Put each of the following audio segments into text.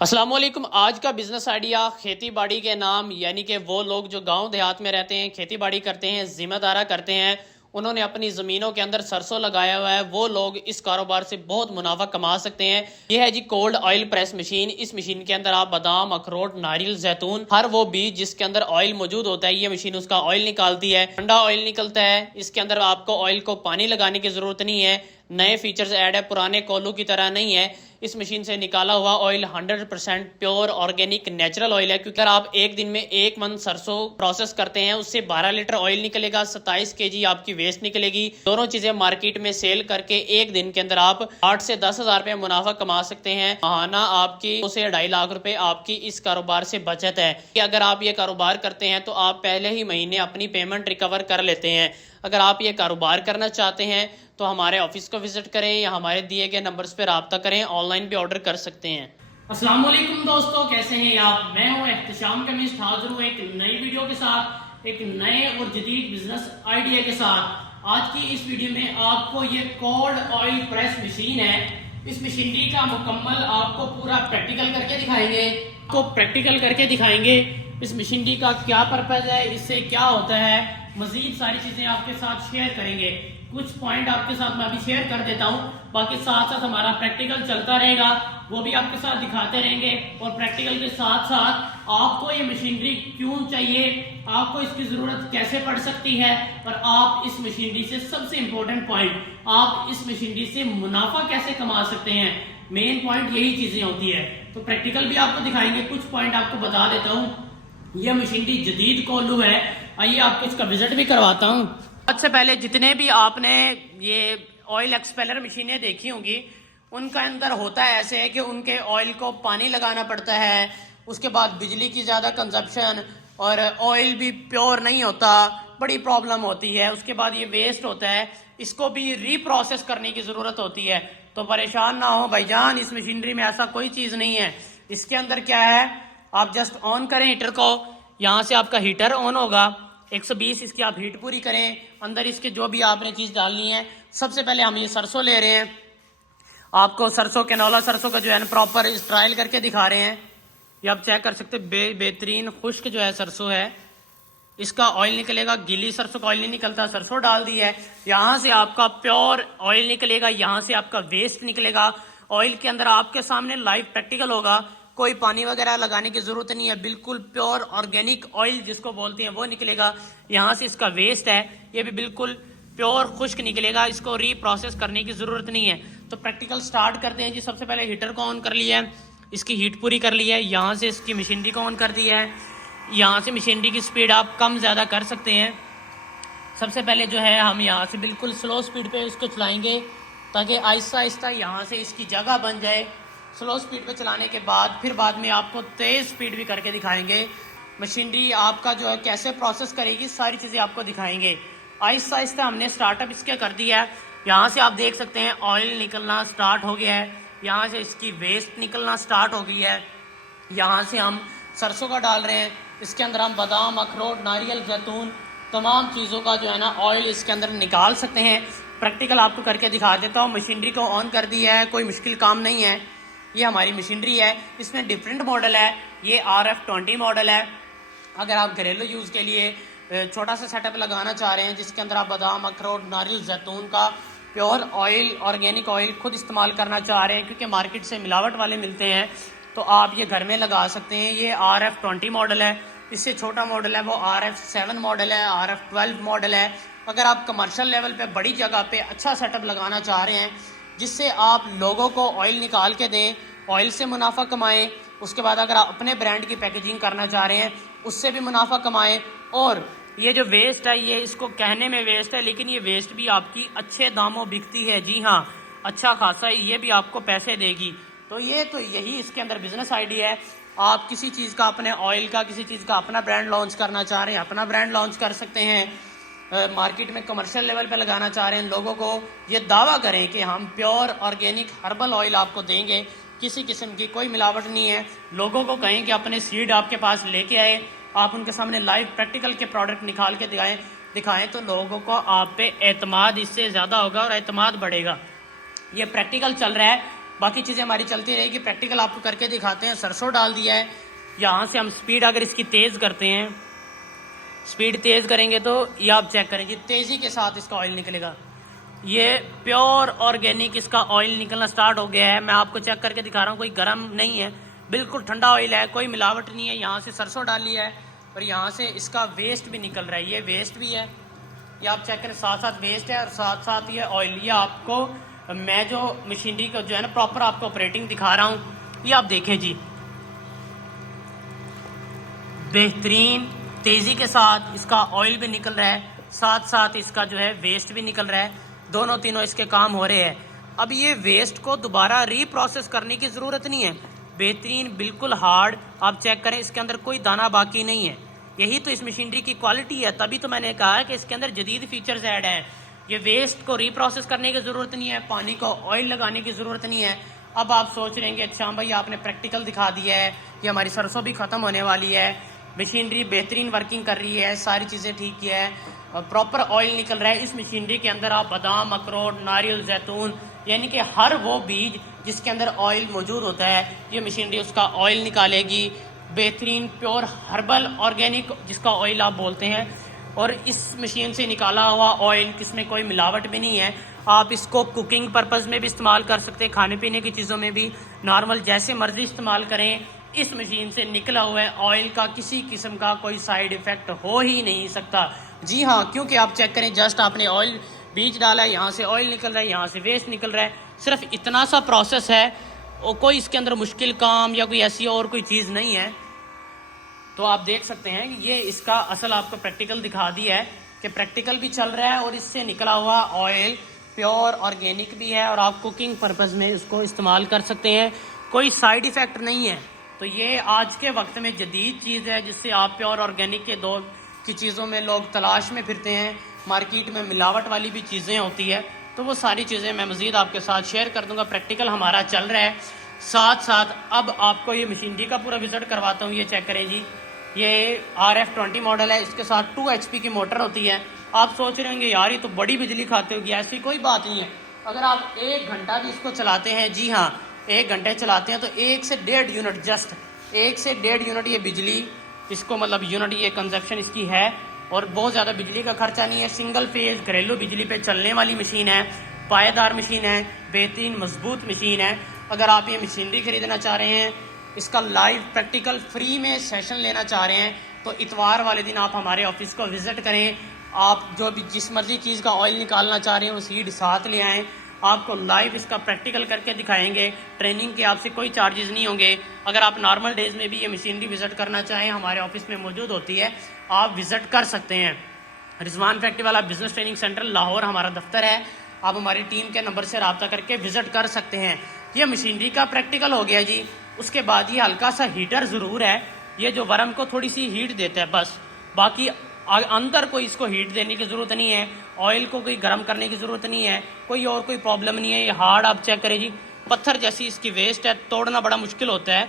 अस्सलाम वालेकुम। आज का बिजनेस आइडिया खेती बाड़ी के नाम, यानी कि वो लोग जो गांव देहात में रहते हैं, खेती बाड़ी करते हैं, जिम्मेदारा करते हैं, उन्होंने अपनी ज़मीनों के अंदर सरसों लगाया हुआ है, वो लोग इस कारोबार से बहुत मुनाफा कमा सकते हैं। ये है जी कोल्ड ऑयल प्रेस मशीन। इस मशीन के अंदर आप बादाम, अखरोट, नारियल, जैतून, हर वो बीज जिसके अंदर ऑयल मौजूद होता है, ये मशीन उसका ऑयल निकालती है। ठंडा ऑयल निकलता है। इसके अंदर आपको ऑयल को पानी लगाने की ज़रूरत नहीं है। नए फीचर्स ऐड है, पुराने कोल्हू की तरह नहीं है। इस मशीन से निकाला हुआ oil 100% pure organic natural oil है, क्योंकि अगर आप एक दिन में 1 मन सरसों प्रोसेस करते हैं, उससे 12 लीटर ऑयल निकलेगा, 27 kg आपकी वेस्ट निकलेगी। दोनों चीजें मार्केट में सेल करके एक दिन के अंदर आप 8 से 10 हजार रुपए मुनाफा कमा सकते हैं। महाना आपकी 2 से 2.5 लाख रुपए आपकी इस कारोबार से बचत है कि अगर आप ये कारोबार करते हैं तो आप पहले ही महीने अपनी पेमेंट रिकवर कर लेते हैं। अगर आप ये कारोबार करना चाहते हैं तो हमारे ऑफिस को विजिट करें या हमारे दिए गए नंबर्स पे रब्ता करें, ऑनलाइन भी ऑर्डर कर सकते हैं। अस्सलाम वालेकुम दोस्तों, कैसे हैं आप? मैं हूं एहतशाम केमिस्ट, हाजिर हूं एक नई वीडियो के साथ, एक नए और जदीद बिजनेस आइडिया के साथ। आज की इस वीडियो में आपको ये कोल्ड ऑयल प्रेस मशीन है, इस मशीनरी का मुकम्मल आपको पूरा प्रैक्टिकल करके दिखाएंगे। इस मशीनरी का क्या पर्पज है, इससे क्या होता है, मजीद सारी चीजें आपके साथ शेयर करेंगे। कुछ पॉइंट आपके साथ मैं अभी शेयर कर देता हूँ, बाकी साथ साथ हमारा प्रैक्टिकल चलता रहेगा, वो भी आपके साथ दिखाते रहेंगे। और प्रैक्टिकल के साथ साथ आपको ये मशीनरी क्यों चाहिए, आपको इसकी जरूरत कैसे पड़ सकती है, और आप इस मशीनरी से सबसे इंपॉर्टेंट पॉइंट, आप इस मशीनरी से मुनाफा कैसे कमा सकते हैं। मेन पॉइंट यही चीजें होती है। तो प्रैक्टिकल भी आपको दिखाएंगे, कुछ पॉइंट आपको बता देता हूँ। यह मशीनरी जदीद कोल्हू है, आइए आपको इसका विजिट भी करवाता हूँ। सबसे पहले जितने भी आपने ये ऑयल एक्सपेलर मशीनें देखी होंगी, उनका अंदर होता है ऐसे है कि उनके ऑयल को पानी लगाना पड़ता है, उसके बाद बिजली की ज़्यादा कंजप्शन, और ऑयल भी प्योर नहीं होता, बड़ी प्रॉब्लम होती है। उसके बाद ये वेस्ट होता है, इसको भी रीप्रोसेस करने की ज़रूरत होती है। तो परेशान ना हो भाईजान, इस मशीनरी में ऐसा कोई चीज़ नहीं है। इसके अंदर क्या है, आप जस्ट ऑन करें हीटर को, यहाँ से आपका हीटर ऑन होगा, 120 इसकी आप हीट पूरी करें। अंदर इसके जो भी आपने चीज़ डालनी है, सबसे पहले हम ये सरसों ले रहे हैं। आपको सरसों कैनोला सरसों का जो है ना प्रॉपर इस ट्रायल करके दिखा रहे हैं। ये आप चेक कर सकते हैं, बेहतरीन खुश्क जो है सरसों है, इसका ऑयल निकलेगा। गीली सरसों का ऑयल नहीं निकलता, सरसों डाल दी है, यहाँ से आपका प्योर ऑयल निकलेगा, यहाँ से आपका वेस्ट निकलेगा। ऑयल के अंदर आपके सामने लाइव प्रैक्टिकल होगा, कोई पानी वगैरह लगाने की जरूरत नहीं है, बिल्कुल प्योर ऑर्गेनिक ऑयल जिसको बोलते हैं वो निकलेगा। यहाँ से इसका वेस्ट है, ये भी बिल्कुल प्योर खुश्क निकलेगा, इसको रीप्रोसेस करने की जरूरत नहीं है। तो प्रैक्टिकल स्टार्ट करते हैं जी। सबसे पहले हीटर को ऑन कर लिया है, इसकी हीट पूरी कर ली है, यहाँ से इसकी मशीनरी को ऑन कर दिया है। यहाँ से मशीनरी की स्पीड आप कम ज़्यादा कर सकते हैं। सबसे पहले जो है हम यहाँ से बिल्कुल स्लो स्पीड पे इसको चलाएंगे, ताकि आहिस्ता आहिस्ता यहाँ से इसकी जगह बन जाए। स्लो स्पीड पे चलाने के बाद फिर बाद में आपको तेज़ स्पीड भी करके दिखाएंगे। मशीनरी आपका जो है कैसे प्रोसेस करेगी, सारी चीज़ें आपको दिखाएंगे। आहिस्ता आहिस्ता हमने स्टार्टअप इसके कर दिया है। यहाँ से आप देख सकते हैं ऑयल निकलना स्टार्ट हो गया है, यहाँ से इसकी वेस्ट निकलना स्टार्ट हो गई है। यहाँ से हम सरसों का डाल रहे हैं, इसके अंदर हम बादाम, अखरोट, नारियल, जैतून, तमाम चीज़ों का जो है ना ऑयल इसके अंदर निकाल सकते हैं। प्रैक्टिकल आपको करके दिखा देता हूँ। मशीनरी को ऑन कर दिया है, कोई मुश्किल काम नहीं है। ये हमारी मशीनरी है, इसमें डिफरेंट मॉडल है, ये RF20 मॉडल है। अगर आप घरेलू यूज़ के लिए छोटा सा सेटअप लगाना चाह रहे हैं, जिसके अंदर आप बादाम, अखरोट, नारियल, जैतून का प्योर ऑयल, ऑर्गेनिक ऑयल खुद इस्तेमाल करना चाह रहे हैं, क्योंकि मार्केट से मिलावट वाले मिलते हैं, तो आप ये घर में लगा सकते हैं। ये RF20 मॉडल है। इससे छोटा मॉडल है वो RF7 मॉडल है, RF12 मॉडल है। अगर आप कमर्शियल लेवल पे बड़ी जगह पे अच्छा सेटअप लगाना चाह रहे हैं, जिससे आप लोगों को ऑयल निकाल के दें, ऑयल से मुनाफा कमाएं, उसके बाद अगर आप अपने ब्रांड की पैकेजिंग करना चाह रहे हैं, उससे भी मुनाफा कमाएं। और ये जो वेस्ट है, ये इसको कहने में वेस्ट है, लेकिन ये वेस्ट भी आपकी अच्छे दामों बिकती है। जी हाँ, अच्छा खासा ये भी आपको पैसे देगी। तो यही इसके अंदर बिजनेस आइडिया है। आप किसी चीज़ का, अपने ऑयल का, किसी चीज़ का अपना ब्रांड लॉन्च करना चाह रहे हैं, अपना ब्रांड लॉन्च कर सकते हैं। मार्केट में कमर्शियल लेवल पे लगाना चाह रहे हैं, लोगों को ये दावा करें कि हम प्योर ऑर्गेनिक हर्बल ऑयल आपको देंगे, किसी किस्म की कोई मिलावट नहीं है। लोगों को कहें कि अपने सीड आपके पास लेके आए, आप उनके सामने लाइव प्रैक्टिकल के प्रोडक्ट निकाल के दिखाएं, तो लोगों को आप पे एतमाद इससे ज़्यादा होगा और एतमाद बढ़ेगा। ये प्रैक्टिकल चल रहा है, बाकी चीज़ें हमारी चलती रहेगी। प्रैक्टिकल आपको करके दिखाते हैं। सरसों डाल दिया है, यहाँ से हम स्पीड अगर इसकी तेज़ करते हैं, स्पीड तेज़ करेंगे तो ये आप चेक करेंगे तेज़ी के साथ इसका ऑयल निकलेगा। ये प्योर ऑर्गेनिक इसका ऑयल निकलना स्टार्ट हो गया है। मैं आपको चेक करके दिखा रहा हूँ, कोई गर्म नहीं है, बिल्कुल ठंडा ऑयल है, कोई मिलावट नहीं है। यहाँ से सरसों डाली है और यहाँ से इसका वेस्ट भी निकल रहा है, ये वेस्ट भी है, ये आप चेक करें, साथ साथ वेस्ट है और साथ साथ ये ऑयल। ये आपको मैं जो मशीनरी को जो है ना प्रॉपर आपको ऑपरेटिंग दिखा रहा हूँ, ये आप देखें जी, बेहतरीन तेज़ी के साथ इसका ऑयल भी निकल रहा है, साथ साथ इसका जो है वेस्ट भी निकल रहा है, दोनों तीनों इसके काम हो रहे हैं। अब ये वेस्ट को दोबारा रीप्रोसेस करने की ज़रूरत नहीं है, बेहतरीन बिल्कुल हार्ड, आप चेक करें इसके अंदर कोई दाना बाकी नहीं है। यही तो इस मशीनरी की क्वालिटी है, तभी तो मैंने कहा कि इसके अंदर जदीद फीचर्स ऐड हैं। ये वेस्ट को रीप्रोसेस करने की ज़रूरत नहीं है, पानी को ऑयल लगाने की ज़रूरत नहीं है। अब आप सोच रहे हैं कि अच्छा भाई आपने प्रैक्टिकल दिखा दिया है, ये हमारी सरसों भी ख़त्म होने वाली है, मशीनरी बेहतरीन वर्किंग कर रही है, सारी चीज़ें ठीक है, प्रॉपर ऑयल निकल रहा है। इस मशीनरी के अंदर आप बादाम, अखरोट, नारियल, जैतून, यानी कि हर वो बीज जिसके अंदर ऑयल मौजूद होता है, ये मशीनरी उसका ऑयल निकालेगी, बेहतरीन प्योर हर्बल ऑर्गेनिक जिसका ऑयल आप बोलते हैं। और इस मशीन से निकाला हुआ ऑयल किसमें कोई मिलावट भी नहीं है। आप इसको कुकिंग पर्पज़ में भी इस्तेमाल कर सकते हैं, खाने पीने की चीज़ों में भी नॉर्मल जैसे मर्जी इस्तेमाल करें। इस मशीन से निकला हुआ ऑयल का किसी किस्म का कोई साइड इफ़ेक्ट हो ही नहीं सकता। जी हाँ, क्योंकि आप चेक करें, जस्ट आपने ऑयल बीज डाला है, यहाँ से ऑयल निकल रहा है, यहाँ से वेस्ट निकल रहा है, सिर्फ इतना सा प्रोसेस है और कोई इसके अंदर मुश्किल काम या कोई ऐसी और कोई चीज़ नहीं है। तो आप देख सकते हैं ये इसका असल आपको प्रैक्टिकल दिखा दिया है कि प्रैक्टिकल भी चल रहा है और इससे निकला हुआ ऑयल प्योर ऑर्गेनिक भी है और आप कुकिंग पर्पज़ में उसको इस्तेमाल कर सकते हैं, कोई साइड इफ़ेक्ट नहीं है। तो ये आज के वक्त में जदीद चीज़ है जिससे आप प्योर ऑर्गेनिक के दौर की चीज़ों में लोग तलाश में फिरते हैं। मार्केट में मिलावट वाली भी चीज़ें होती है, तो वो सारी चीज़ें मैं मज़ीद आपके साथ शेयर कर दूंगा। प्रैक्टिकल हमारा चल रहा है, साथ साथ अब आपको ये मशीनरी का पूरा विजिट करवाता हूँ। ये चेक करें जी, ये RF20 मॉडल है, इसके साथ 2 HP की मोटर होती है। आप सोच रहे होंगे यार ये तो बड़ी बिजली खाते होगी, ऐसी कोई बात नहीं है। अगर आप 1 घंटा भी इसको चलाते हैं, जी हाँ 1 घंटे चलाते हैं, तो 1 से 1.5 यूनिट, जस्ट 1 से 1.5 यूनिट ये बिजली इसको मतलब यूनिट ये कंजप्शन इसकी है और बहुत ज़्यादा बिजली का खर्चा नहीं है। सिंगल फेज घरेलू बिजली पे चलने वाली मशीन है, पायेदार मशीन है, बेहतरीन मजबूत मशीन है। अगर आप ये मशीनरी खरीदना चाह रहे हैं, इसका लाइव प्रैक्टिकल फ्री में सेशन लेना चाह रहे हैं, तो इतवार वाले दिन आप हमारे ऑफिस को विज़िट करें। आप जो भी जिस मर्जी चीज़ का ऑयल निकालना चाह रहे हैं वो सीड साथ ले आएँ, आपको लाइव इसका प्रैक्टिकल करके दिखाएंगे। ट्रेनिंग के आपसे कोई चार्जेस नहीं होंगे। अगर आप नॉर्मल डेज़ में भी ये मशीनरी विज़िट करना चाहें, हमारे ऑफिस में मौजूद होती है, आप विज़िट कर सकते हैं। रिजवान फैक्ट्री वाला बिजनेस ट्रेनिंग सेंटर लाहौर हमारा दफ्तर है, आप हमारी टीम के नंबर से रब्ता करके विज़िट कर सकते हैं। ये मशीनरी का प्रैक्टिकल हो गया जी। उसके बाद ये हल्का सा हीटर ज़रूर है, ये जो वर्म को थोड़ी सी हीट देता है बस, बाकी अंदर कोई इसको हीट देने की ज़रूरत नहीं है, ऑयल को कोई गर्म करने की ज़रूरत नहीं है, कोई और कोई प्रॉब्लम नहीं है। ये हार्ड आप चेक करें जी, पत्थर जैसी इसकी वेस्ट है, तोड़ना बड़ा मुश्किल होता है,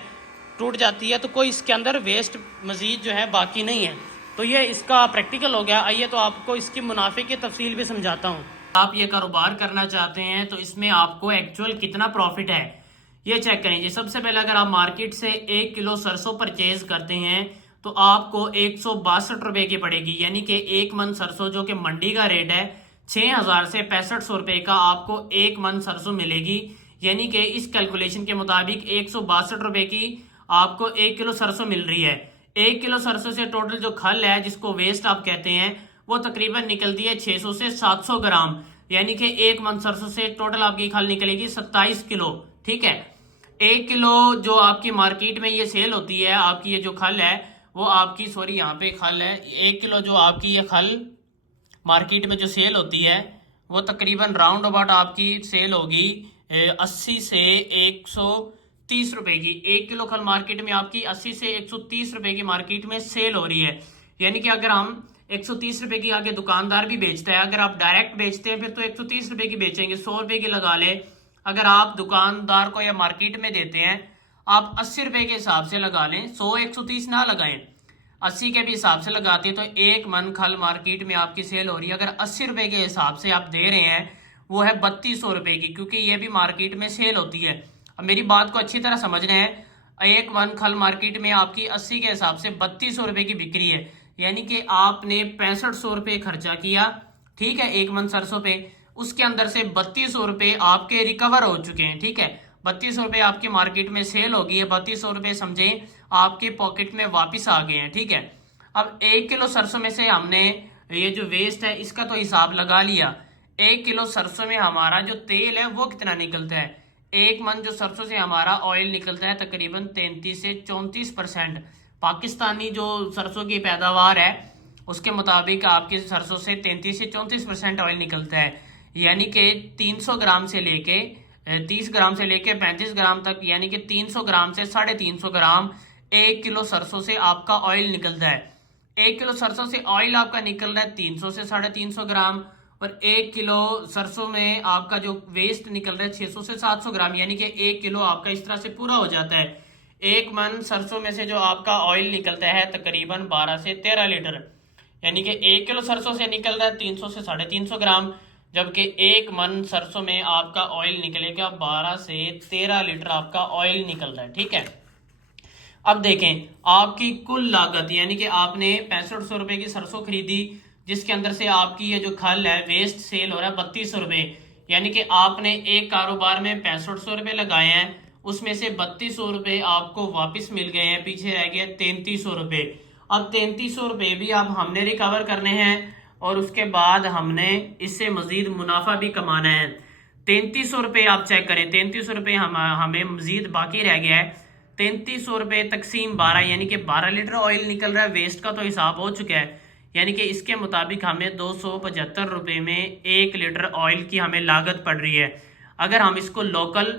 टूट जाती है, तो कोई इसके अंदर वेस्ट मज़ीद जो है बाकी नहीं है। तो ये इसका प्रैक्टिकल हो गया। आइए तो आपको इसकी मुनाफे की तफसील भी समझाता हूँ। आप ये कारोबार करना चाहते हैं तो इसमें आपको एक्चुअल कितना प्रॉफिट है ये चेक करें जी। सबसे पहले अगर आप मार्केट से 1 किलो सरसों परचेज करते हैं तो आपको 162 रुपए की पड़ेगी, यानी कि 1 मन सरसों जो कि मंडी का रेट है 6000 से 6500 रुपए का आपको 1 मन सरसों मिलेगी। यानी कि इस कैलकुलेशन के मुताबिक 162 रुपए की आपको 1 किलो सरसों मिल रही है। 1 किलो सरसों से टोटल जो खल है जिसको वेस्ट आप कहते हैं वो तकरीबन निकलती है 600 से 700 ग्राम, यानी कि 1 मन सरसों से टोटल आपकी खल निकलेगी 27 किलो। ठीक है, 1 किलो जो आपकी मार्केट में ये सेल होती है, आपकी ये जो खल है वो आपकी, सॉरी यहाँ पे खल है, 1 किलो जो आपकी ये खल मार्केट में जो सेल होती है वो तकरीबन राउंड अबाउट आपकी सेल होगी 80 से 130 रुपए की। 1 किलो खल मार्केट में आपकी 80 से 130 रुपए की मार्केट में सेल हो रही है। यानी कि अगर हम 130 रुपए की आगे दुकानदार भी बेचता है, अगर आप डायरेक्ट बेचते हैं फिर तो 130 रुपए की बेचेंगे, 100 रुपए की लगा ले। अगर आप दुकानदार को या मार्केट में देते हैं, आप 80 रुपए के हिसाब से लगा लें, 100 130 ना लगाएं, 80 के भी हिसाब से लगाते हैं तो 1 मन खल मार्केट में आपकी सेल हो रही है। अगर 80 रुपए के हिसाब से आप दे रहे हैं वो है 3200 रुपए की, क्योंकि ये भी मार्केट में सेल होती है। अब मेरी बात को अच्छी तरह समझना है। एक मन खल मार्केट में आपकी 80 के हिसाब से 3200 रुपए की बिक्री है, यानी कि आपने 6500 रुपए खर्चा किया, ठीक है, एक मन सरसों पे। उसके अंदर से 3200 रुपए आपके रिकवर हो चुके हैं, ठीक है। 3200 रुपए आपकी मार्केट में सेल हो गई है, 3200 रुपए समझे आपके पॉकेट में वापिस आ गए हैं, ठीक है। अब 1 किलो सरसों में से हमने ये जो वेस्ट है इसका तो हिसाब लगा लिया। 1 किलो सरसों में हमारा जो तेल है वो कितना निकलता है। एक मन जो सरसों से हमारा ऑयल निकलता है तकरीबन 33 से 34%। पाकिस्तानी जो सरसों की पैदावार है उसके मुताबिक आपकी सरसों से 33 से 34% ऑयल निकलता है, यानी कि 300 ग्राम से लेके 30 ग्राम से लेके 35 ग्राम तक, यानी कि 300 ग्राम से 350 ग्राम 1 किलो सरसों से आपका ऑयल निकलता है। 1 किलो सरसों से ऑयल आपका निकल रहा है 300 से 350 ग्राम, और 1 किलो सरसों में आपका जो वेस्ट निकल रहा है 600 से 700 ग्राम, यानी कि 1 किलो आपका इस तरह से पूरा हो जाता है। एक मन सरसों में से जो आपका ऑयल निकलता है तकरीबन 12 से 13 लीटर, यानी कि 1 किलो सरसों से निकल रहा है 300 से 350 ग्राम, जबकि एक मन सरसों में आपका ऑयल निकलेगा 12 से 13 लीटर आपका ऑयल निकल रहा है, ठीक है। अब देखें आपकी कुल लागत, यानी कि आपने 6500 रुपए की सरसों खरीदी, जिसके अंदर से आपकी ये जो खल है वेस्ट सेल हो रहा है 3200 रुपए, यानी कि आपने एक कारोबार में 6500 रुपए लगाए हैं, उसमें से 3200 रुपए आपको वापस मिल गए हैं, पीछे रह गए 3300 रुपए। अब 3300 रुपए भी अब हमने रिकवर करने हैं और उसके बाद हमने इससे मजीद मुनाफा भी कमाना है। 3300 रुपए आप चेक करें, 3300 रुपए हमें मजीद बाकी रह गया है। 3300 रुपए तकसीम 12, यानी कि 12 लीटर ऑयल निकल रहा है, वेस्ट का तो हिसाब हो चुका है, यानी कि इसके मुताबिक हमें 275 रुपए में 1 लीटर ऑयल की हमें लागत पड़ रही है। अगर हम इसको लोकल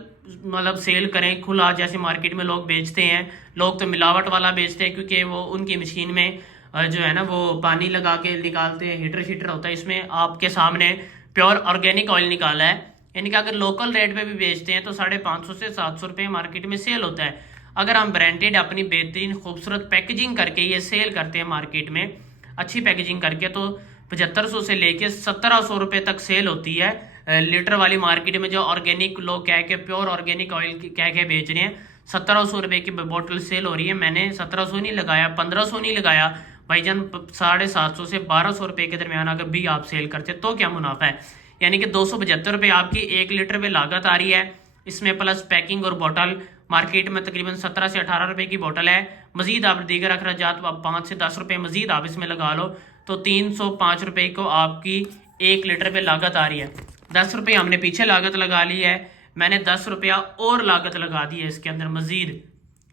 मतलब सेल करें खुला, जैसे मार्केट में लोग बेचते हैं, लोग तो मिलावट वाला बेचते हैं क्योंकि वो उनकी मशीन में जो है ना वो पानी लगा के निकालते हैं, हीटर शीटर होता है, इसमें आपके सामने प्योर ऑर्गेनिक ऑयल निकाला है, यानी कि अगर लोकल रेट पे भी बेचते हैं तो 550 से 700 रुपये मार्केट में सेल होता है। अगर हम ब्रांडेड अपनी बेहतरीन खूबसूरत पैकेजिंग करके ये सेल करते हैं मार्केट में, अच्छी पैकेजिंग करके, तो 7500 से लेके 1700 रुपये तक सेल होती है लीटर वाली मार्केट में। जो ऑर्गेनिक लोग कह के प्योर ऑर्गेनिक ऑयल कह के बेच रहे हैं, 1700 रुपये की बोतल सेल हो रही है। मैंने 1700 नहीं लगाया, 1500 नहीं लगाया भाईजान, 750 से 1200 रुपये के दरमियान अगर भी आप सेल करते तो क्या मुनाफा है, यानी कि 275 रुपये आपकी 1 लीटर में लागत आ रही है। इसमें प्लस पैकिंग और बोतल मार्केट में तकरीबन 17 से 18 रुपए की बोतल है। मजीद आप दीगर अखराजात 5 से 10 रुपए मजीद आप इसमें लगा लो तो 305 रुपए को आपकी 1 लीटर पे लागत आ रही है। 10 रुपये हमने पीछे लागत लगा ली है, मैंने 10 रुपया और लागत लगा दी है इसके अंदर मजीद।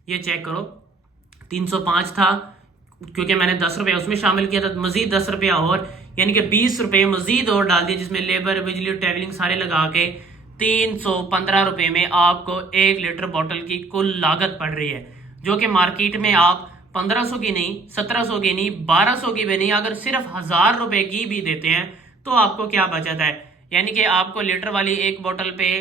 ये चेक करो, 305 था क्योंकि मैंने 10 रुपया उसमें शामिल किया था, मजीद 10 रुपया और, यानी कि 20 रुपये मजीद और डाल दिए, जिसमें लेबर बिजली ट्रैवलिंग सारे लगा के 315 रुपये में आपको 1 लीटर बोतल की कुल लागत पड़ रही है, जो कि मार्केट में आप 1500 की नहीं, 1700 की नहीं, 1200 की भी नहीं, अगर सिर्फ 1000 रुपए की भी देते हैं तो आपको क्या बचत है, यानी कि आपको लीटर वाली एक बोतल पे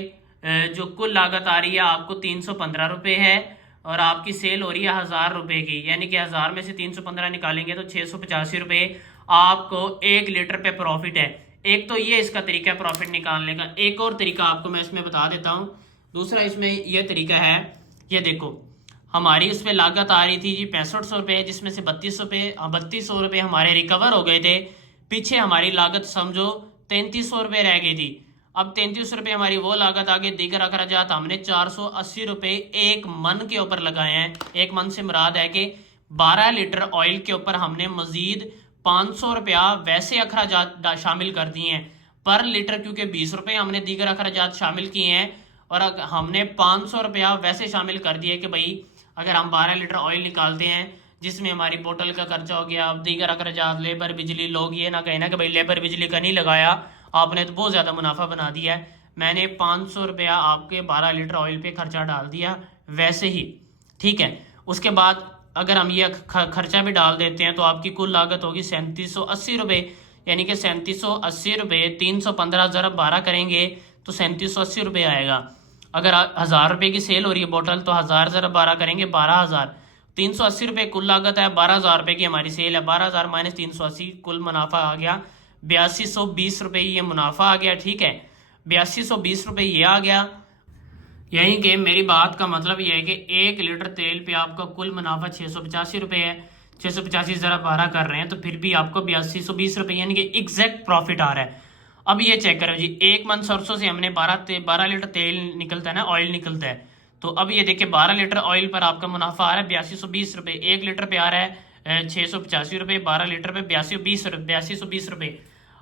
जो कुल लागत आ रही है आपको 315 रुपये है और आपकी सेल हो रही है 1000 रुपये की, यानी कि 1000 में से 315 निकालेंगे तो 685 रुपये आपको 1 लीटर पे प्रॉफिट है। एक तो ये इसका तरीका है प्रॉफिट निकालने का। एक और तरीका आपको मैं इसमें बता देता हूँ, दूसरा इसमें यह तरीका है, ये देखो हमारी उसमें लागत आ रही थी जी 6500 रुपये, जिसमें से 3200 रुपये हमारे रिकवर हो गए थे। पीछे हमारी लागत समझो 3300 रुपये रह गई थी। अब 3300 रुपये हमारी वो लागत आ गई, दीगर अखराजात हमने 480 रुपये एक मन के ऊपर लगाए हैं। एक मन से मुराद है कि 12 लीटर ऑयल के ऊपर हमने मजीद 500 रुपया वैसे अखराजात शामिल कर दिए हैं पर लीटर, क्योंकि 20 रुपये हमने दीगर अखराजात शामिल किए हैं और हमने 500 रुपया वैसे शामिल कर दिए कि भाई अगर हम 12 लीटर ऑयल निकालते हैं जिसमें हमारी बोतल का खर्चा हो गया, अब दीगर अखराजात लेबर बिजली, लोग ये ना कहें ना कि भाई लेबर बिजली का नहीं लगाया आपने तो बहुत ज़्यादा मुनाफा बना दिया है। मैंने 500 रुपया आपके 12 लीटर ऑयल पे खर्चा डाल दिया वैसे ही, ठीक है। उसके बाद अगर हम ये खर्चा भी डाल देते हैं तो आपकी कुल लागत होगी 3780 रुपये, यानी कि 3780 रुपये 315 ज़रब 12 करेंगे तो 3780 रुपये आएगा। अगर 1000 रुपये की सेल हो रही है बोतल तो 1000 ज़रब 12 करेंगे 12000, 380 रुपये कुल लागत है, 12000 रुपये की हमारी सेल है, 12000 माइनस 380 कुल मुनाफा आ गया 8220 रुपये, ये मुनाफा आ गया, ठीक है। 8220 रुपये ये आ गया। यही कि मेरी बात का मतलब यह है कि 1 लीटर तेल पे आपका कुल मुनाफा 685 रुपये है। 685 जरा 12 कर रहे हैं तो फिर भी आपको 8220 रुपये यानी कि एग्जैक्ट प्रॉफिट आ रहा है। अब ये चेक करो जी, 1 मन सरसों से हमने 12 लीटर तेल निकलता है ना, ऑयल निकलता है। तो अब ये देखिए 12 लीटर ऑयल पर आपका मुनाफा आ रहा है 8220 रुपये। 1 लीटर पे आ रहा है 685 रुपये, 12 लीटर पे 8220 रुपये।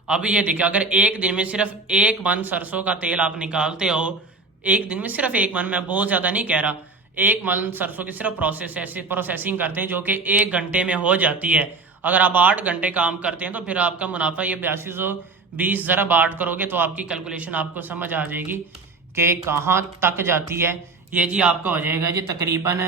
अब ये देखिए अगर एक दिन में सिर्फ 1 मन सरसों का तेल आप निकालते हो, एक दिन में सिर्फ 1 मन, मैं बहुत ज़्यादा नहीं कह रहा, 1 मन सरसों की सिर्फ प्रोसेसिंग करते हैं जो कि 1 घंटे में हो जाती है। अगर आप 8 घंटे काम करते हैं तो फिर आपका मुनाफा ये 8220 ज़रा 8 करोगे तो आपकी कैलकुलेशन आपको समझ आ जाएगी कि कहाँ तक जाती है। ये जी आपका हो जाएगा जी तकरीबन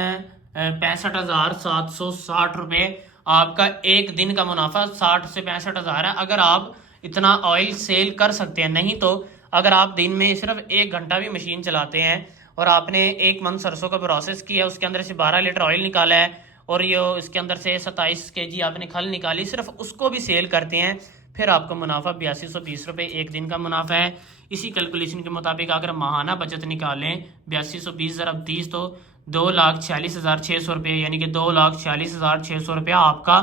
65,760 रुपये आपका एक दिन का मुनाफा। 60 से 65,000 है अगर आप इतना ऑयल सेल कर सकते हैं। नहीं तो अगर आप दिन में सिर्फ 1 घंटा भी मशीन चलाते हैं और आपने 1 मन सरसों का प्रोसेस किया, उसके अंदर से 12 लीटर ऑयल निकाला है और ये इसके अंदर से 27 kg आपने खल निकाली, सिर्फ उसको भी सेल करते हैं, फिर आपका मुनाफा 8220 रुपये एक दिन का मुनाफा है। इसी कैलकुलेशन के मुताबिक अगर माहाना बचत निकालें 8220 ज़रब 30 तो 2,46,600 रुपये यानी कि 2,46,600 रुपया आपका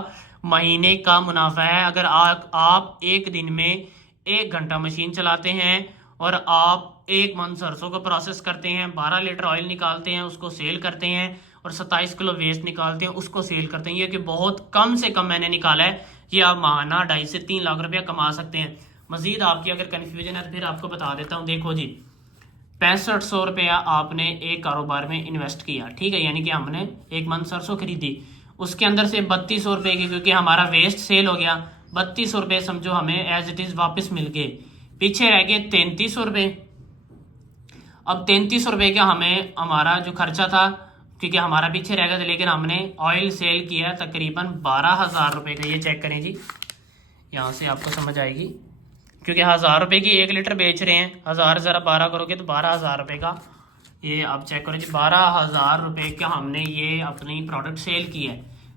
महीने का मुनाफा है। अगर आप एक दिन में 1 घंटा मशीन चलाते हैं और आप 1 मन सरसों को प्रोसेस करते हैं, 12 लीटर ऑयल निकालते हैं, उसको सेल करते हैं और 27 किलो वेस्ट निकालते हैं, उसको सेल करते हैं। ये कि बहुत कम से कम मैंने निकाला है, ये आप माहाना 2.5 से 3 लाख रुपया कमा सकते हैं। मजीद आपकी अगर कन्फ्यूजन है तो फिर आपको बता देता हूँ। देखो जी 6500 रुपया आपने एक कारोबार में इन्वेस्ट किया, ठीक है, यानी कि हमने 1 मन सरसों खरीदी, उसके अंदर से 3200 रुपये की क्योंकि हमारा वेस्ट सेल हो गया, 3200 रुपये समझो हमें एज इट इज़ वापस मिल गए, पीछे रह गए 3300 रुपये। अब 3300 रुपये का हमें हमारा जो खर्चा था क्योंकि हमारा पीछे रह गया था, लेकिन हमने ऑयल सेल किया तकरीबन 12,000 रुपये का। ये चेक करें जी, यहाँ से आपको समझ आएगी क्योंकि 1000 रुपये की 1 लीटर बेच रहे हैं, 1000 ज़रा 12 करोगे तो 12,000 रुपये का, ये आप चेक करो जी 12,000 रुपये का हमने ये अपनी प्रोडक्ट सेल की है।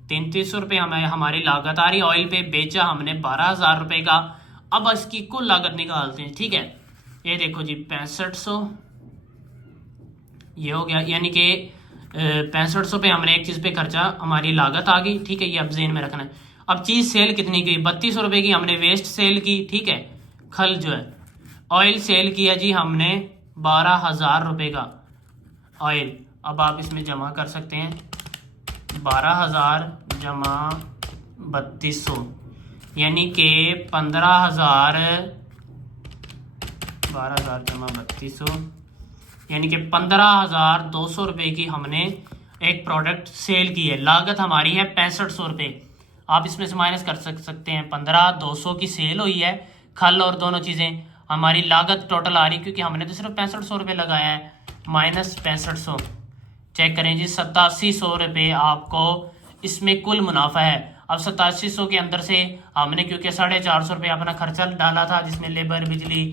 3300 रुपये हमें हमारी लागत आ रही, ऑयल पे बेचा हमने 12,000 रुपये का। अब इसकी कुल लागत निकालते हैं, ठीक है, ये देखो जी 6500 ये हो गया, यानी कि 6500 पे हमने एक चीज़ पे खर्चा, हमारी लागत आ गई, ठीक है, ये अब जेन में रखना है। अब चीज़ सेल कितनी की, 3200 रुपये की हमने वेस्ट सेल की, ठीक है, खल जो है। ऑयल सेल किया जी हमने 12,000 रुपये का ऑयल। अब आप इसमें जमा कर सकते हैं 12,000 जमा 3200 यानी कि 15,000, 12,000 जमा 3200 यानी कि 15,200 रुपये की हमने एक प्रोडक्ट सेल की है। लागत हमारी है 6500 रुपये। आप इसमें से माइनस कर सकते हैं, 15,200 की सेल हुई है, खल और दोनों चीज़ें, हमारी लागत टोटल आ रही क्योंकि हमने तो सिर्फ 6500 रुपये लगाया है, माइनस 6500 चेक करें जी 8700 रुपये आपको इसमें कुल मुनाफा है। अब 8700 के अंदर से हमने क्योंकि 450 रुपये अपना खर्चा डाला था जिसमें लेबर बिजली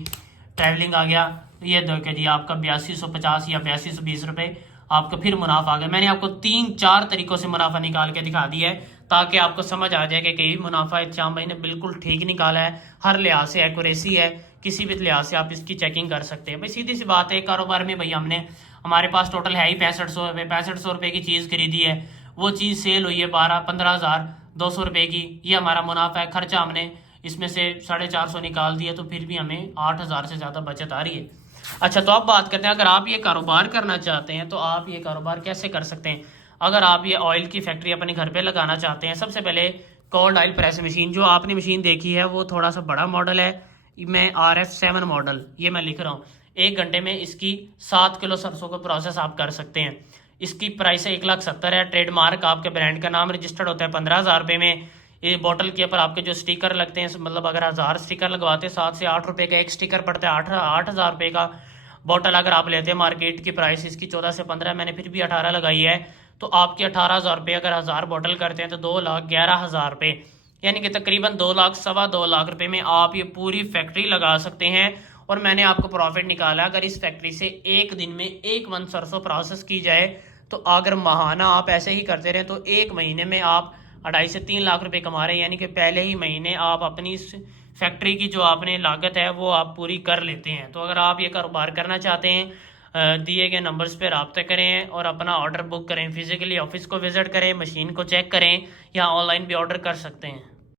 ट्रैवलिंग आ गया, तो ये देखिए जी आपका 8250 या 8220 रुपये आपका फिर मुनाफा आ गया। मैंने आपको 3-4 तरीकों से मुनाफा निकाल के दिखा दिया है ताकि आपको समझ आ जाए कि कई मुनाफा इत्याम भाई ने बिल्कुल ठीक निकाला है, हर लिहाज से एक्यूरेसी है, किसी भी लिहाज से आप इसकी चेकिंग कर सकते हैं। भाई सीधी सी बात है, कारोबार में भाई हमने हमारे पास टोटल है ही 6500 रुपये, 6500 रुपये की चीज़ खरीदी है, वो चीज़ सेल हुई है 15,200 रुपये की, ये हमारा मुनाफा है। खर्चा हमने इसमें से 450 निकाल दिया तो फिर भी हमें 8,000 से ज़्यादा बचत आ रही है। अच्छा, तो अब बात करते हैं अगर आप ये कारोबार करना चाहते हैं तो आप ये कारोबार कैसे कर सकते हैं। अगर आप ये ऑयल की फैक्ट्री अपने घर पे लगाना चाहते हैं, सबसे पहले कोल्ड ऑयल प्रेस मशीन, जो आपने मशीन देखी है वो थोड़ा सा बड़ा मॉडल है, मैं RF7 मॉडल ये मैं लिख रहा हूँ। 1 घंटे में इसकी 7 किलो सरसों को प्रोसेस आप कर सकते हैं। इसकी प्राइस है 1,70,000 है। ट्रेडमार्क आपके ब्रांड का नाम रजिस्टर्ड होता है 15,000 रुपये में। ये बोतल के ऊपर आपके जो स्टिकर लगते हैं, मतलब अगर 1000 स्टिकर लगवाते हैं 7 से 8 रुपये का एक स्टिकर पड़ता है, 8,000 रुपये का। बोतल अगर आप लेते हैं मार्केट की प्राइस इसकी 14 से 15, मैंने फिर भी 18 लगाई है, तो आपकी 18,000 रुपये अगर 1000 बोतल करते हैं तो 2,11,000 रुपये, यानी कि तकरीबन 2 लाख 2.25 लाख रुपये में आप ये पूरी फैक्ट्री लगा सकते हैं। और मैंने आपको प्रॉफिट निकाला, अगर इस फैक्ट्री से एक दिन में 1 मन सरसों प्रोसेस की जाए तो अगर माहाना आप ऐसे ही करते रहें तो 1 महीने में आप 2.5 से 3 लाख रुपए कमा रहे हैं, यानी कि पहले ही महीने आप अपनी इस फैक्ट्री की जो आपने लागत है वो आप पूरी कर लेते हैं। तो अगर आप ये कारोबार करना चाहते हैं, दिए गए नंबर्स पे रब्ता करें और अपना ऑर्डर बुक करें। फिजिकली ऑफिस को विजिट करें, मशीन को चेक करें या ऑनलाइन भी ऑर्डर कर सकते हैं।